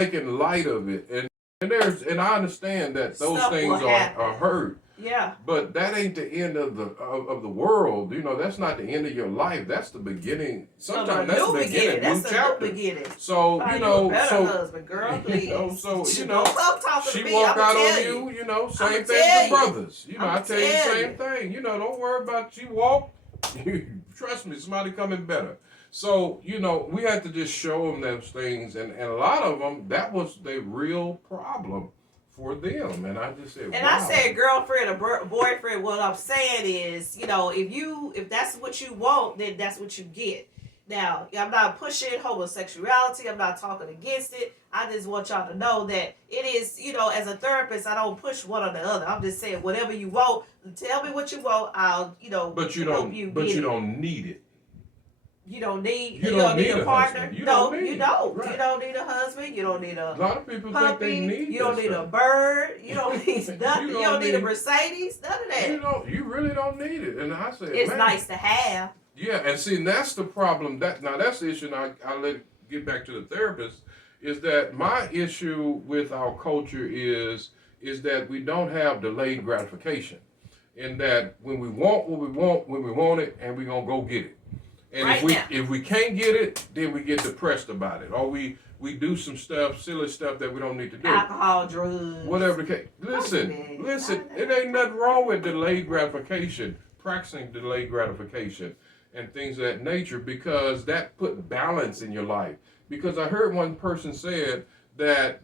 making light of it, and I understand that those Stuff will things are happen. hurt, Yeah. but that ain't the end of the world. That's not the end of your life. That's the beginning. Of a Sometimes that's the new beginning. beginning, new That's a new chapter. beginning. So Find you a better so husband, girl, please. so Don't come talking to she me. walk I'ma out on tell you. you. I'ma Same thing with the tell you. brothers. I'ma I tell you the tell same you. thing. Don't worry about she walk. Trust me, somebody coming better. So we had to just show them those things, and a lot of them that was the real problem for them. And I just said, And I wow. said girlfriend or boyfriend. What I'm saying is, if that's what you want, then that's what you get. Now, I'm not pushing homosexuality. I'm not talking against it. I just want y'all to know that it is, as a therapist, I don't push one or the other. I'm just saying whatever you want, tell me what you want. I'll, But you help don't. you But get you it. don't need it. You don't need a a partner. husband. You don't No, you need don't. You right. don't need a husband. You don't need A a lot of people think they puppy. need You don't this need a stuff. bird. You don't need nothing. You You don't don't need a need. Mercedes. None of that. You really don't need it. And I said, It's man. nice to have. Yeah, and see, and that's the problem. That's the issue. And I let it get back to the therapist. Is that my issue with our culture is that we don't have delayed gratification. In that when we want what we want, when we want it, and we're gonna go get it. And Right now. if we can't get it, then we get depressed about it, or we do some stuff, silly stuff that we don't need to do. Alcohol, drugs. Whatever the case. Listen. It ain't nothing wrong with delayed gratification, practicing delayed gratification, and things of that nature, because that put balance in your life. Because I heard one person said that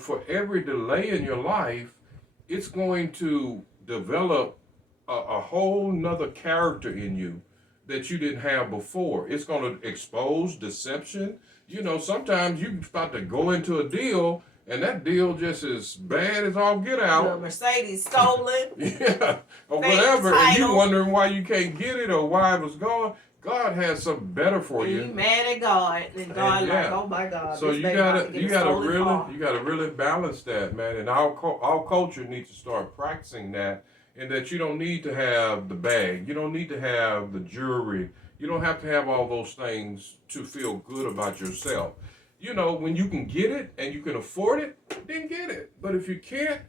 for every delay in your life, it's going to develop a whole nother character in you that you didn't have before. It's going to expose deception. Sometimes you about to go into a deal and that deal just as bad as all get The out. Mercedes stolen. Yeah, or Fake whatever, and you title. wondering why you can't get it or why it was gone. God has something better for And you. you mad at God, and God yeah. like, oh my God. So this you baby about gotta to get you a gotta stolen really car. you gotta really balance that, man. And our culture needs to start practicing that. And that you don't need to have the bag, you don't need to have the jewelry, you don't have to have all those things to feel good about yourself. When you can get it and you can afford it, then get it. But if you can't,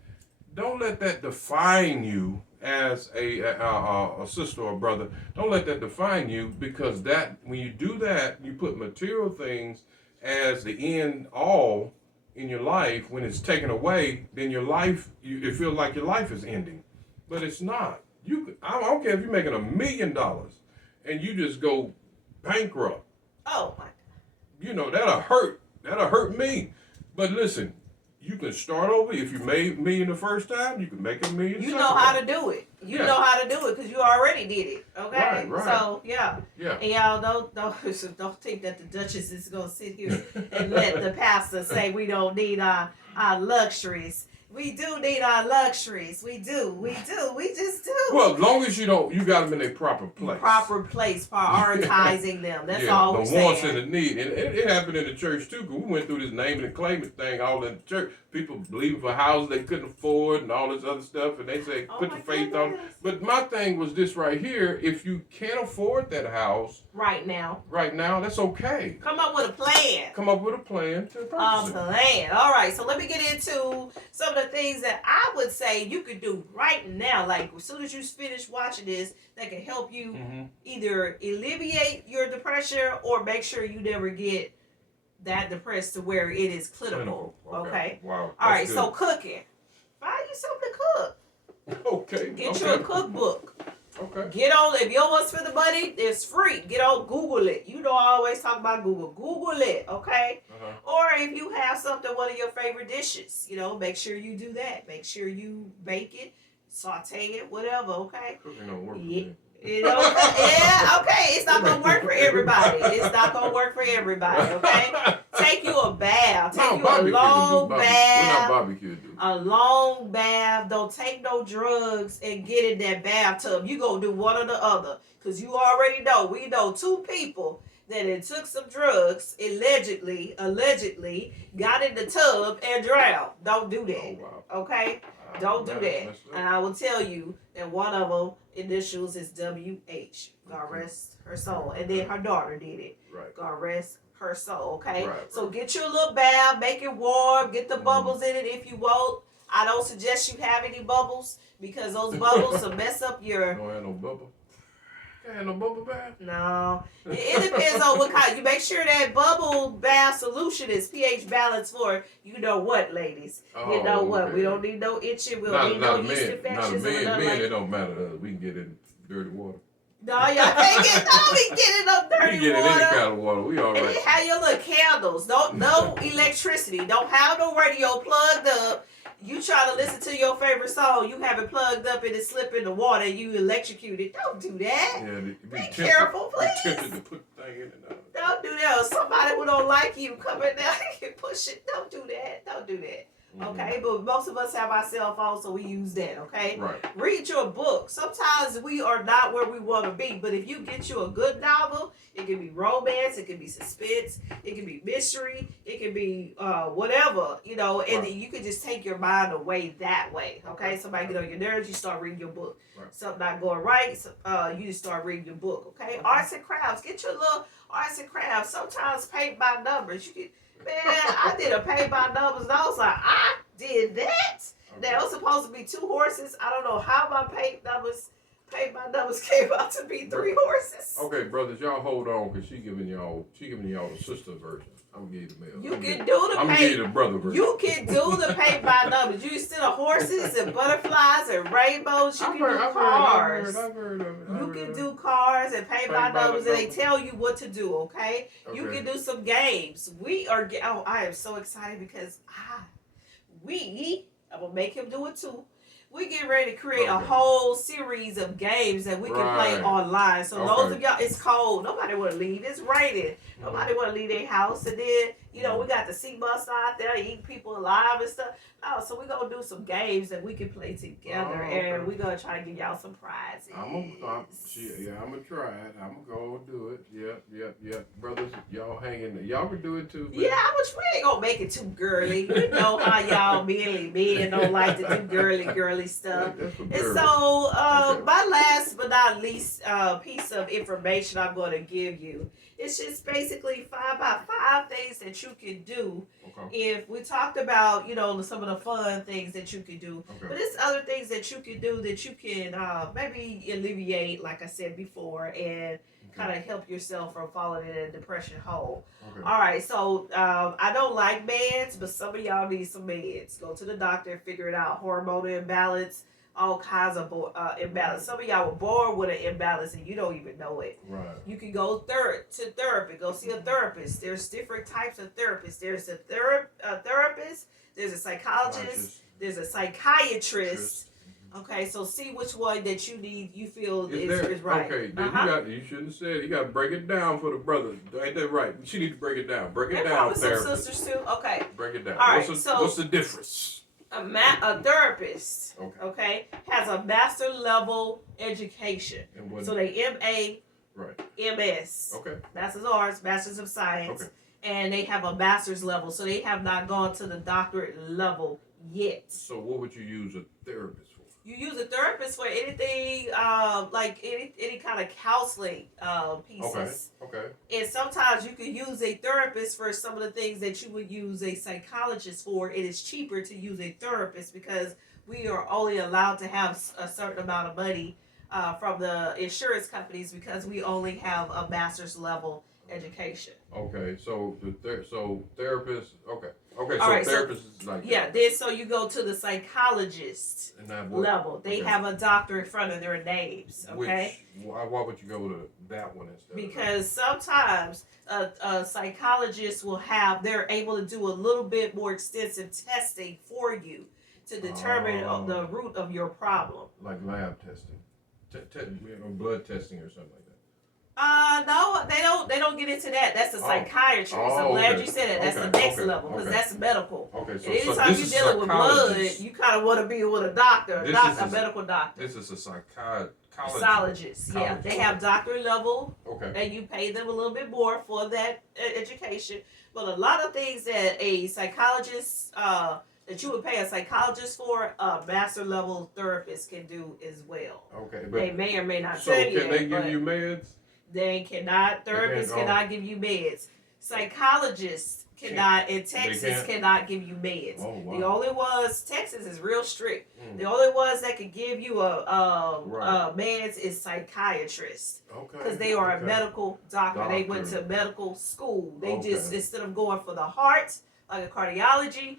don't let that define you as a sister or brother. Don't let that define you, because that when you do that, you put material things as the end all in your life. When it's taken away, then your life, it feels like your life is ending, but it's not. I don't care if you're making $1 million and you just go bankrupt. Oh my. That'll hurt. That'll hurt me. But listen, you can start over. If you made a million the first time, you can make a million. You know how to do it. You know how to do it because you already did it. Okay. Right. So yeah. Yeah. And y'all don't think that the Duchess is gonna sit here and let the pastor say we don't need our luxuries. We do need our luxuries. We do. We just do. Well, as long as you got them in a proper place. Proper place, prioritizing them. That's yeah, all the we're saying. wants and the need. And it happened in the church too, because we went through this naming and claiming thing all in the church. People believing for houses they couldn't afford and all this other stuff, and they say put your faith on. But my thing was this right here: if you can't afford that house right now, that's okay. Come up with a plan. Come up with a plan to purchase it. Plan. All right. So let me get into some of the things that I would say you could do right now. Like as soon as you finish watching this, that can help you either alleviate your depression or make sure you never get that depressed to where it is clinical. Okay. Wow. All right. Good. So cooking. Find you something to cook. Okay. Get you a cookbook. Okay. Get on, if you don't want to spend the money, it's free. Get on, Google it. I always talk about Google. Google it, okay? Or if you have one of your favorite dishes, make sure you do that. Make sure you bake it, saute it, whatever, okay? Cooking don't work for me. Yeah, okay. It's not gonna work for everybody. Okay? Take you a bath. Take you a long bath. We're not barbecue, dude. A long bath. Don't take no drugs and get in that bathtub. You gonna do one or the other. Because you already know. We know 2 people that had took some drugs, allegedly, got in the tub and drowned. Don't do that. Oh, wow. Okay? Don't do that. And I will tell you that one of them initials is WH. God rest her soul. And then her daughter did it. Right. God rest per soul, okay? Right, So right. get you a little bath, make it warm, get the Mhm. bubbles in it if you want. I don't suggest you have any bubbles because those bubbles will mess up your. Don't have no bubble. Can't have no bubble bath. No, it depends on what kind. You make sure that bubble bath solution is pH balanced for you know what, ladies. You know what? Okay. We don't need no itching. We don't Not need not no a yeast man. Not a infections or man. nothing Men, like. it don't matter to us. We can get in dirty water. No, y'all can't get. Don't be getting no We dirty can get in water. any kind of water. We all And right. then have your little candles. Don't no electricity. Don't have no radio plugged up. You try to listen to your favorite song, you have it plugged up and it slip in the water and you electrocute it. Don't do that. Yeah, Be careful, Be please. tempted to put the thing in and out. Don't do that. Or somebody who don't like you coming down and push it. Don't do that. Don't do that. Okay, but most of us have our cell phones, so we use that. Okay, Right. read your book. Sometimes we are not where we want to be, but if you get you a good novel, it can be romance, it can be suspense, it can be mystery, it can be whatever, you know, and Right. you can just take your mind away that way. Okay, Okay. somebody get on your nerves, you start reading your book. Right. Something not going right, you just start reading your book. Okay, arts and crafts. Get your little arts and crafts. Sometimes paint by numbers. You can. Man, I did a paint by numbers and I was like, I did that? Okay. Now it was supposed to be 2 horses. I don't know how my paint by numbers came out to be 3 horses. Okay, brothers, y'all hold on, cause she giving y'all the sister version. I'm gonna give you the male. You can do the I'm gonna give you paint. the brother version. You can do the paint by numbers. You instead of horses and butterflies and rainbows, you can do cars. I've heard of it. You can do cars and paint by numbers, and they tell you what to do. Okay, you can do some games. We are. Oh, I am so excited because I'm gonna make him do it too. We get ready to create a whole series of games that we can play online. So those of y'all, it's cold. Nobody want to leave. It's raining. Nobody want to leave their house. And then, you know, we got the sea monster out there eating people alive and stuff. Oh, so we're going to do some games that we can play together. And we're going to try to give y'all some prizes. I'm going to try it. I'm going to go do it. Yep. Brothers, y'all hang in there. Y'all can do it too. Man. Yeah, we ain't going to make it too girly. You know how y'all men don't like to do girly stuff. And so, my last but not least piece of information I'm going to give you, it's just basically 5 by 5 things that you can do. Okay. If we talked about, you know, some of the fun things that you can do, but it's other things that you can do that you can maybe alleviate, like I said before, and kind of help yourself from falling in a depression hole. Okay. All right, so I don't like meds, but some of y'all need some meds. Go to the doctor and figure it out. Hormonal imbalance, all kinds of imbalance. Some of y'all were born with an imbalance and you don't even know it. Right. You can go to therapy. Go see a therapist. There's different types of therapists. There's a therapist. There's a psychologist. There's a psychiatrist. Okay, so see which one that you need. You feel is right. Okay, then you shouldn't have said. You got to break it down for the brothers. Ain't that right? She need to break it down. Break it down, therapist. Some sisters too. Okay. Break it down. All right. What's the difference? A therapist, okay, has a master level education. So they MA, MS, Master's of Arts, Master's of Science, and they have a master's level. So they have not gone to the doctorate level yet. So what would you use a therapist for? You use a therapist for anything, like any kind of counseling pieces. Okay. And sometimes you can use a therapist for some of the things that you would use a psychologist for. It is cheaper to use a therapist because we are only allowed to have a certain amount of money from the insurance companies because we only have a master's level education. Okay, so therapist. Okay, so right, therapist is like then so you go to the psychologist level. They have a doctor in front of their names. Okay. Why would you go to that one instead? Because sometimes a psychologist they're able to do a little bit more extensive testing for you to determine the root of your problem. Like lab testing, blood testing or something like that. No, they don't get into that. That's a psychiatrist. I'm glad you said that. That's the next level because that's medical. Okay, so anytime you're dealing with blood, you kind of want to be with a doctor, a medical doctor. This is a psychologist. Yeah, they have doctor level. Okay, and you pay them a little bit more for that education. But a lot of things that a psychologist that you would pay a psychologist for, a master level therapist can do as well. Okay, but they may or may not. So can they give you meds? They cannot. Therapists cannot give you meds. Psychologists cannot, in Texas, can't? cannot give you meds. Oh, wow. The only ones, Texas is real strict. Mm. The only ones that can give you Right. meds is psychiatrists, Okay. because they are a okay. medical doctor. They went Doctor. to medical school. They Okay. just, instead of going for the heart, like a cardiology,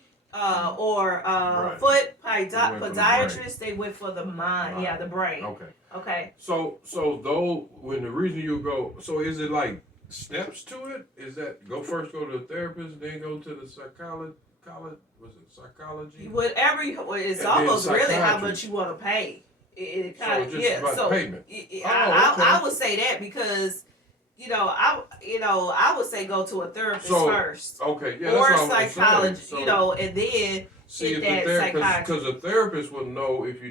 or Right. foot went for the podiatrist, they went for the mind. Mind. Yeah, the brain. Okay. Okay. So though, when the reason you go, so is it like steps to it? Is that go first, go to the therapist, then go to the psychology? Was it psychology? Whatever you, it's And then almost really how psychiatry. much you want to pay. It So kind it's of, just yeah. about So payment. I, Oh, okay. I would say that because I would say go to a therapist So, first, Okay, yeah, or that's what I was saying. psychologist, So, and then see get if the that therapist, psychiatry. because a therapist will know if you